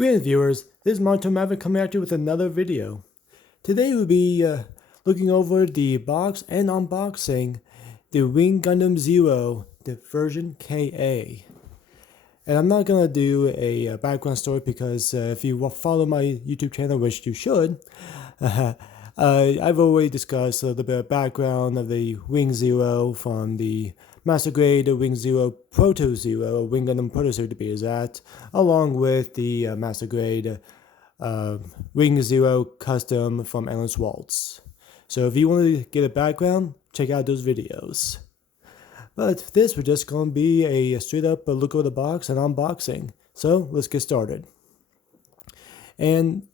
Greetings viewers, this is Monto Maverick coming at you with another video. Today we'll be looking over the box and unboxing the Wing Gundam Zero, the version KA. And I'm not going to do a background story because if you follow my YouTube channel, which you should, I've already discussed a little bit of background of the Wing Zero from the Master Grade Wing Zero Proto Zero, Wing Gundam Proto Zero to be exact, along with the Master Grade Wing Zero Custom from Endless Waltz. So if you want to get a background, check out those videos. But this was just going to be a straight up look over the box and unboxing. So let's get started. And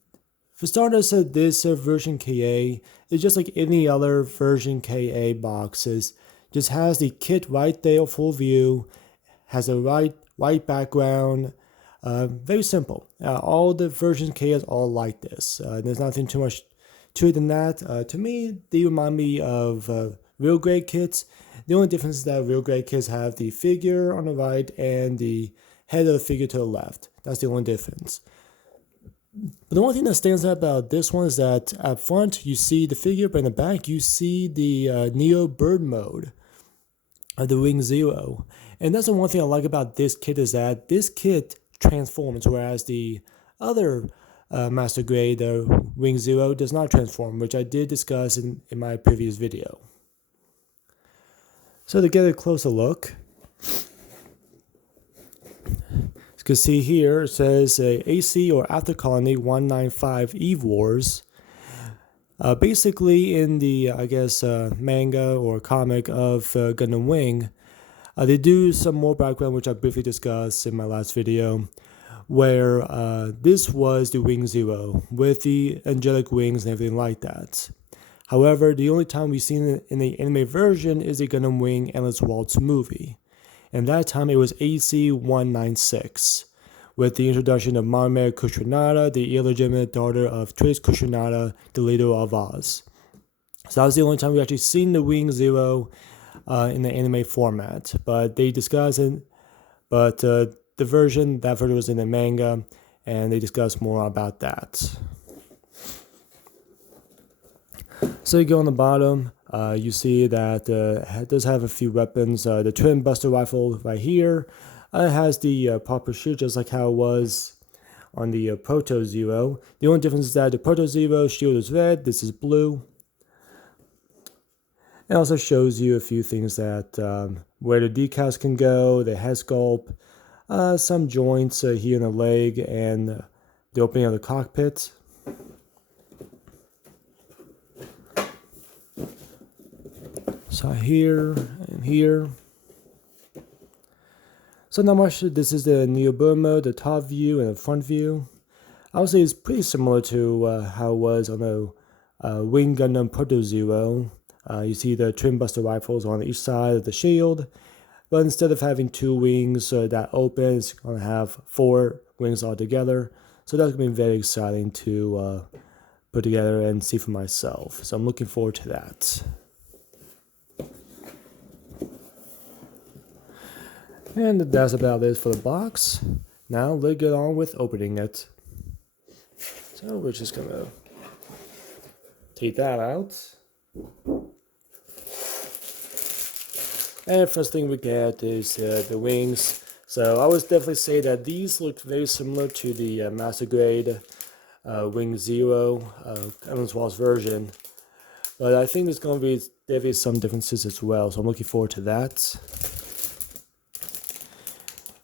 for starters, this version KA is just like any other version KA boxes. Just has the kit right there, full view, has a white background, very simple. All the versions KA is all like this. There's nothing too much to it than that. To me, they remind me of real grade kits. The only difference is that real grade kits have the figure on the right and the head of the figure to the left. That's the only difference. But the only thing that stands out about this one is that up front you see the figure, but in the back you see the Neo Bird mode of the Wing Zero. And that's the one thing I like about this kit, is that this kit transforms, whereas the other Master Grade Wing Zero does not transform, which I did discuss in my previous video. So to get a closer look, you can see here it says AC or After Colony 195 Eve Wars. Basically, in the manga or comic of Gundam Wing, they do some more background, which I briefly discussed in my last video, where this was the Wing Zero with the angelic wings and everything like that. However, the only time we've seen it in the anime version is the Gundam Wing Endless Waltz movie. And that time it was AC 196, with the introduction of Marmere Kushranada, the illegitimate daughter of Trace Kushranada, the leader of Oz. So that was the only time we actually seen the Wing Zero in the anime format. But they discussed it, but that version was in the manga, and they discussed more about that. So you go on the bottom, you see that it does have a few weapons. The Twin Buster Rifle right here has the proper shield, just like how it was on the Proto Zero. The only difference is that the Proto Zero shield is red, this is blue. It also shows you a few things that where the decals can go, the head sculpt, some joints here in the leg, and the opening of the cockpit. So here and here. So not much. This is the Neo Bird mode, the top view and the front view. I would say it's pretty similar to how it was on the Wing Gundam Proto Zero. You see the Twin Buster Rifles on each side of the shield, but instead of having two wings that open, it's going to have 4 wings altogether. So that's going to be very exciting to put together and see for myself. So I'm looking forward to that. And that's about it for the box. Now let's get on with opening it. So we're just going to take that out. And first thing we get is the wings. So I would definitely say that these look very similar to the Master Grade Wing Zero Endless Waltz version. But I think there's going to be definitely some differences as well. So I'm looking forward to that.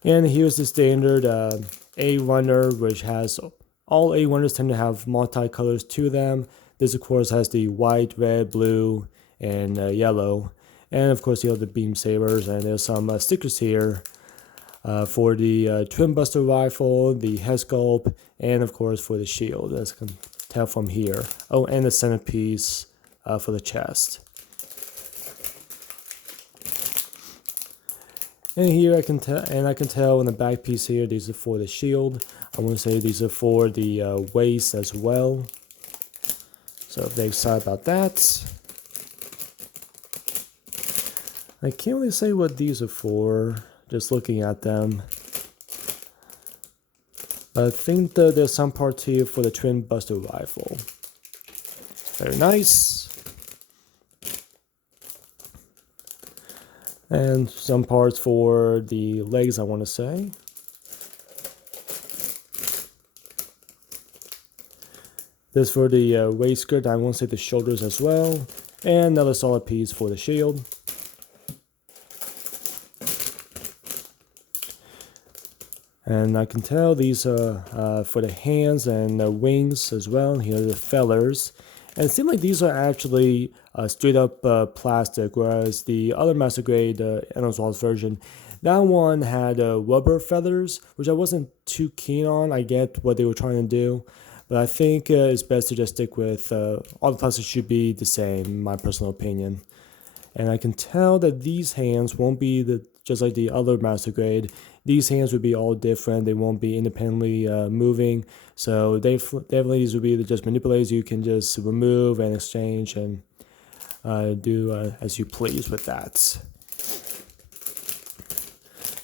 And here's the standard A runner, which has all A runners tend to have multi-colors to them. This, of course, has the white, red, blue, and yellow. And, of course, you have the beam sabers. And there's some stickers here for the Twin Buster Rifle, the head sculpt, and, of course, for the shield, as you can tell from here. Oh, and the centerpiece for the chest. And here I can tell in the back piece here, these are for the shield. I want to say these are for the waist as well. So very excited about that. I can't really say what these are for, just looking at them. I think that there's some parts here for the twin buster rifle. Very nice. And some parts for the legs, I want to say. This for the waist skirt, I want to say the shoulders as well. And another solid piece for the shield. And I can tell these are for the hands and the wings as well. Here are the feathers. And it seems like these are actually straight up plastic, whereas the other Master Grade Endless Waltz version, that one had rubber feathers, which I wasn't too keen on. I get what they were trying to do, but I think it's best to just stick with all the plastics should be the same, in my personal opinion. And I can tell that these hands won't be just like the other Master Grade. These hands would be all different. They won't be independently moving. So definitely these would be just manipulators you can just remove and exchange and do as you please with that.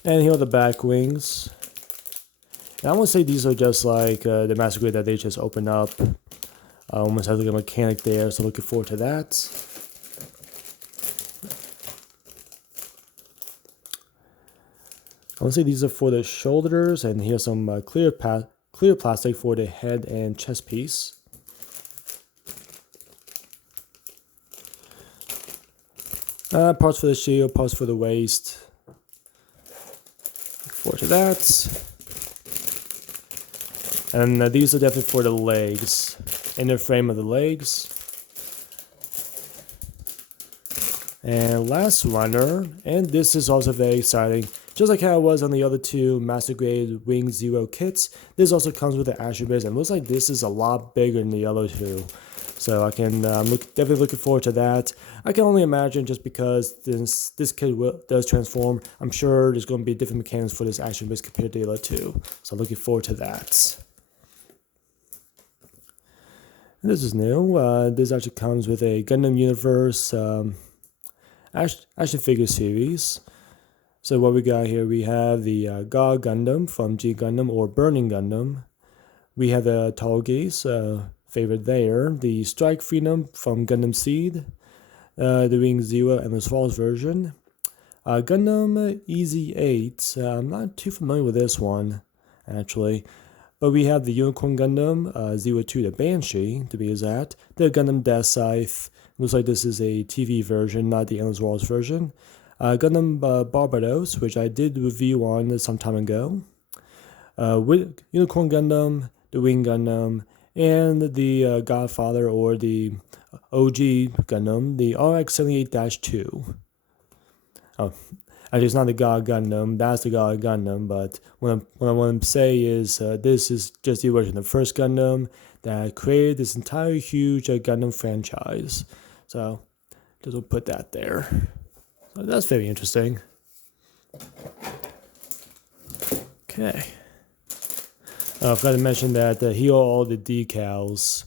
And here are the back wings. And I want to say these are just like the Master Grade that they just open up. Almost has like a mechanic there, so looking forward to that. I want to say these are for the shoulders, and here's some clear plastic for the head and chest piece. Parts for the shield, parts for the waist. Look forward to that. And these are definitely for the legs, inner frame of the legs. And last runner, and this is also very exciting. Just like how it was on the other two Master Grade Wing Zero kits, this also comes with the action base, and looks like this is a lot bigger than the other two. So I can definitely looking forward to that. I can only imagine just because this kit does transform, I'm sure there's going to be different mechanics for this action base compared to the other two. So looking forward to that. And this is new. This actually comes with a Gundam Universe action figure series. So what we got here, we have the God Gundam from G Gundam or Burning Gundam. We have the Tall Gaze, favorite there. The Strike Freedom from Gundam Seed. The Wing Zero Endless Waltz version. Gundam Easy 8. I'm not too familiar with this one, actually. But we have the Unicorn Gundam 02, the Banshee, to be exact. The Gundam Death Scythe. Looks like this is a TV version, not the Endless Waltz version. Gundam Barbados, which I did review on some time ago. With Unicorn Gundam, the Wing Gundam, and the Godfather or the OG Gundam, the RX-78-2. Oh, actually, it's not the God Gundam, that's the God Gundam, but what I want to say is this is just the version of the first Gundam that created this entire huge Gundam franchise. So, just we'll put that there. So that's very interesting. Okay. I forgot to mention that here are all the decals.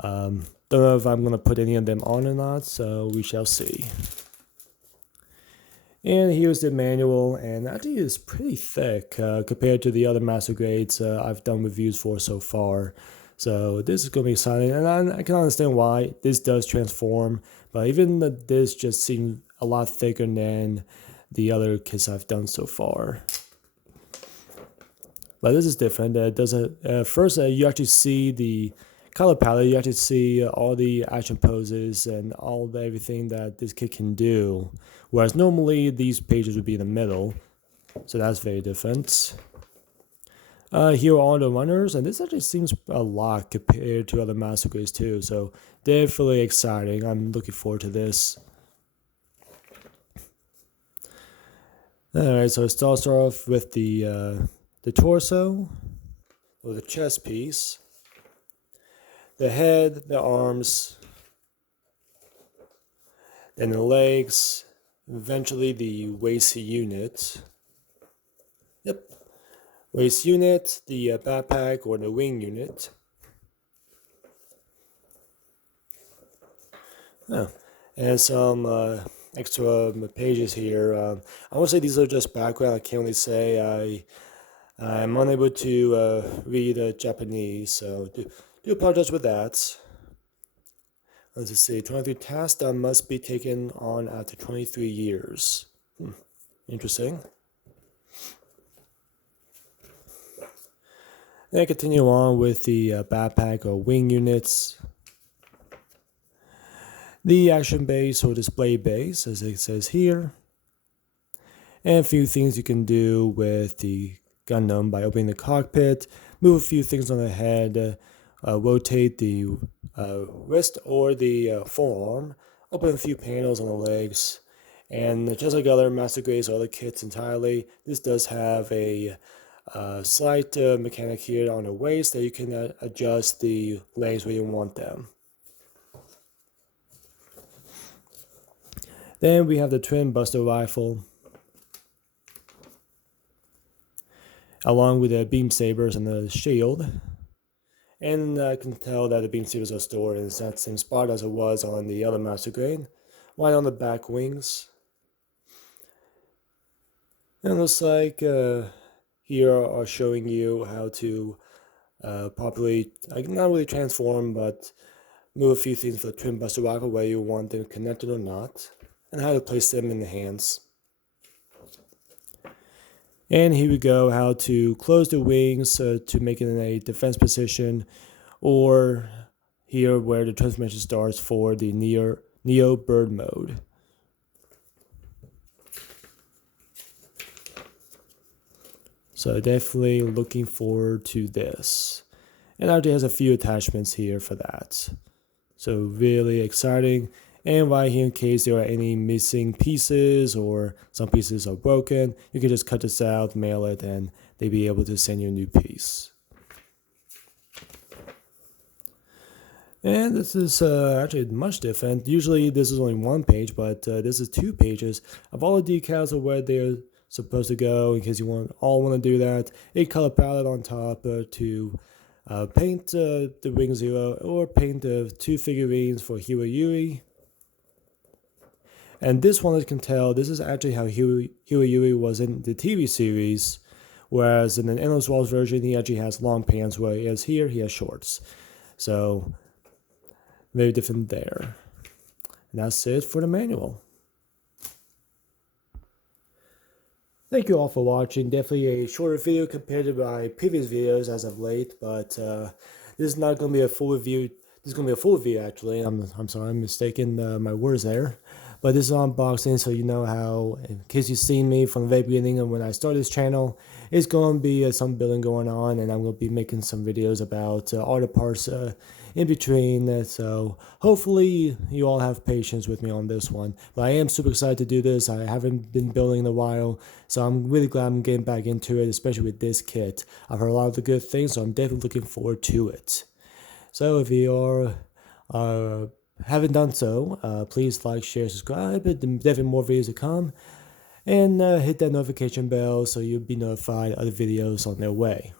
Don't know if I'm going to put any of them on or not, so we shall see. And here's the manual, and actually it's pretty thick compared to the other Master Grades I've done reviews for so far. So this is going to be exciting, and I can understand why this does transform, but even this just seems a lot thicker than the other kits I've done so far. But this is different. First, you actually see the color palette. You actually see all the action poses and everything that this kit can do. Whereas normally these pages would be in the middle. So that's very different. Here are all the runners, and this actually seems a lot compared to other Master Grades too. So definitely exciting. I'm looking forward to this. Alright, so it starts off with the torso, or the chest piece, the head, the arms, then the legs, eventually the waist unit. Yep, waist unit, the backpack or the wing unit. Oh, and some extra pages here. I want to say these are just background. I can't really say I'm unable to read Japanese, so do apologize with that. Let's see, 23 tasks that must be taken on after 23 years. Interesting. Then continue on with the backpack or wing units. The action base or display base, as it says here. And a few things you can do with the Gundam by opening the cockpit, move a few things on the head, rotate the wrist or the forearm, open a few panels on the legs, and just like other Master Grades or other kits entirely, this does have a slight mechanic here on the waist that you can adjust the legs where you want them. Then we have the twin buster rifle, along with the beam sabers and the shield. And I can tell that the beam sabers are stored in that same spot as it was on the other Master Grade, right on the back wings. And it looks like here are showing you how to properly, not really transform, but move a few things for the twin buster rifle where you want them connected or not, and how to place them in the hands. And here we go, how to close the wings to make it in a defense position, or here where the transformation starts for the Neo bird mode. So definitely looking forward to this. And actually has a few attachments here for that. So really exciting. And right here, in case there are any missing pieces or some pieces are broken, you can just cut this out, mail it, and they'll be able to send you a new piece. And this is actually much different. Usually this is only one page, but this is 2 pages of all the decals of where they're supposed to go, in case you want to do that. A color palette on top to paint the Wing Zero, or paint the 2 figurines for Hiro Yui. And this one, as you can tell, this is actually how Hiro Yui was in the TV series, whereas in the Endless Waltz version, he actually has long pants, whereas here he has shorts. So, very different there. And that's it for the manual. Thank you all for watching. Definitely a shorter video compared to my previous videos as of late, but this is not going to be a full review. This is going to be a full review, actually. I'm sorry, I'm mistaken my words there. But this is unboxing, so you know how, in case you've seen me from the very beginning of when I started this channel, it's going to be some building going on, and I'm going to be making some videos about all the parts in between. So hopefully you all have patience with me on this one. But I am super excited to do this. I haven't been building in a while, so I'm really glad I'm getting back into it, especially with this kit. I've heard a lot of the good things, so I'm definitely looking forward to it. So if you haven't done so, please like, share, subscribe. Definitely more videos to come. And hit that notification bell so you'll be notified of the videos on their way.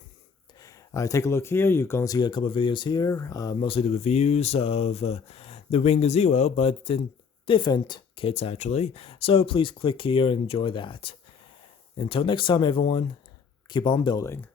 Take a look here. You're going to see a couple of videos here. Mostly the reviews of the Wing Zero, but in different kits actually. So please click here and enjoy that. Until next time, everyone, keep on building.